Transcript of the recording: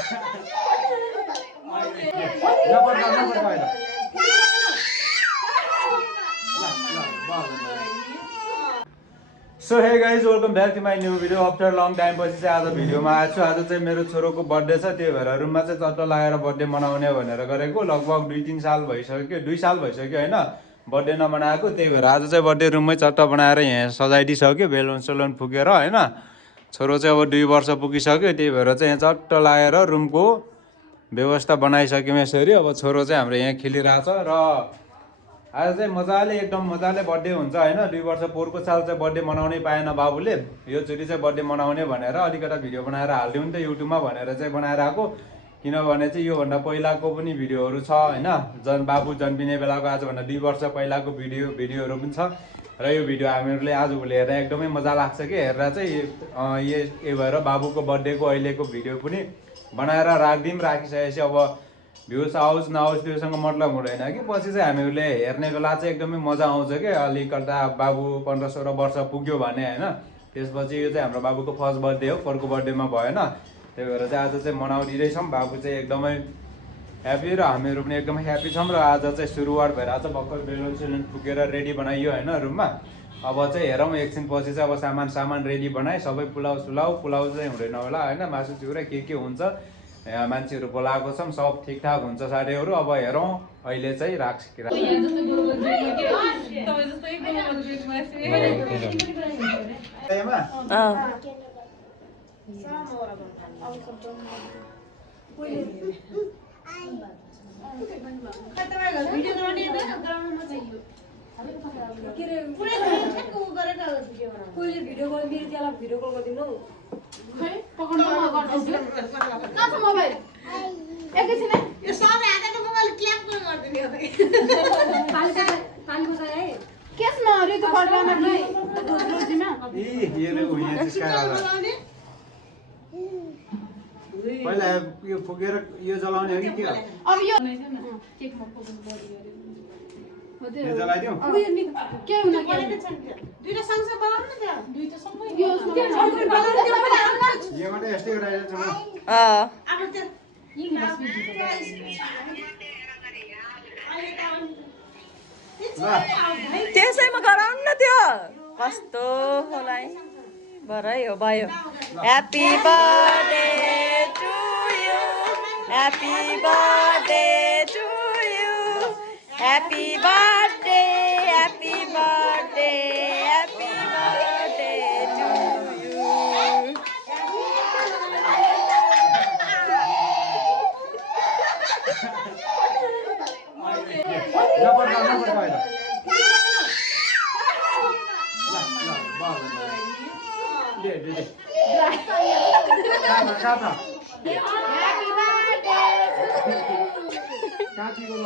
So hey guys welcome back to my new video after long time पछि चाहिँ आज भिडियोमा आएको छु। आज चाहिँ मेरो छोरोको बर्थडे छ, त्यही भएर रुममा चाहिँ चट्ट लगाएर बर्थडे मनाउने भनेर गरेको। लगभग 2-3 साल भइसक्यो, 2 साल भइसक्यो होइन बर्थडे नमनाएको। त्यही भएर आज चाहिँ बर्थडे रुममै चट्ट बनाएर यहाँ सजाइदिइसक्यो बेलुन सेलुन फुकेर होइन। छोरो चाहिँ अब 2 वर्ष पुगिसक्यो, त्यही भएर चाहिँ यहाँ चट्ट लगाएर रुमको व्यवस्था बनाइसक्यौँ यसरी। अब छोरो चाहिँ हाम्रो यहाँ खेलिरहेछ र आज चाहिँ मजाले एकदम मजाले बर्थडे हुन्छ होइन। 2 वर्ष पोहोरको साल चाहिँ बर्थडे मनाउनै पाएन बाबुले, योचोटि चाहिँ बर्थडे मनाउने भनेर अलिकता भिडियो बनाएर हालिदिउँ नि त युट्युबमा भनेर चाहिँ बनाएर आएको। किनभने चाहिँ योभन्दा पहिलाको पनि भिडियोहरू छ होइन, बाबु जन्मिने बेलाको आजभन्दा 2 वर्ष पहिलाको भिडियोहरू पनि छ। र यो भिडियो हामीहरूले आजभोलि हेर्दा एकदमै मजा लाग्छ कि हेरेर चाहिँ यही भएर बाबुको बर्थडेको अहिलेको भिडियो पनि बनाएर राखिसकेपछि अब भ्युज आओस् नआओस् त्योसँग मतलब हुँदैन कि पछि चाहिँ हामीहरूले हेर्ने बेला चाहिँ एकदमै मजा आउँछ कि अलिकता बाबु 15-16 वर्ष पुग्यो भने होइन। त्यसपछि यो चाहिँ हाम्रो बाबुको फर्स्ट बर्थडे हो, पोहोरको बर्थडेमा भएन। त्यही भएर चाहिँ आज चाहिँ मनाउदिँदैछौँ। बाबु चाहिँ एकदमै ह्याप्पी र हामीहरू पनि एकदमै ह्याप्पी छौँ। र आज चाहिँ सुरुवात भएर आज भर्खर बेलुन सेलुन फुकेर रेडी बनाइयो होइन रुममा। अब चाहिँ हेरौँ एकछिन पछि चाहिँ अब सामान रेडी बनाएँ सबै। पुलाउ चाहिँ हुँदैन होला होइन, मासु चिउरा के हुन्छ। यहाँ मान्छेहरू बोलाएको छौँ, सब ठिकठाक हुन्छ साथीहरू। अब हेरौँ अहिले चाहिँ राख्छ कि पहिला यो फुकेर यो जलाउने हो कि के हो? जलाइदिउँ यस्तै त्यसैमा गराउनु न त्यो कस्तो होला भरै हो भयो। Happy birthday to you, happy birthday to you, happy birthday, happy birthday, happy birthday to you. काकीको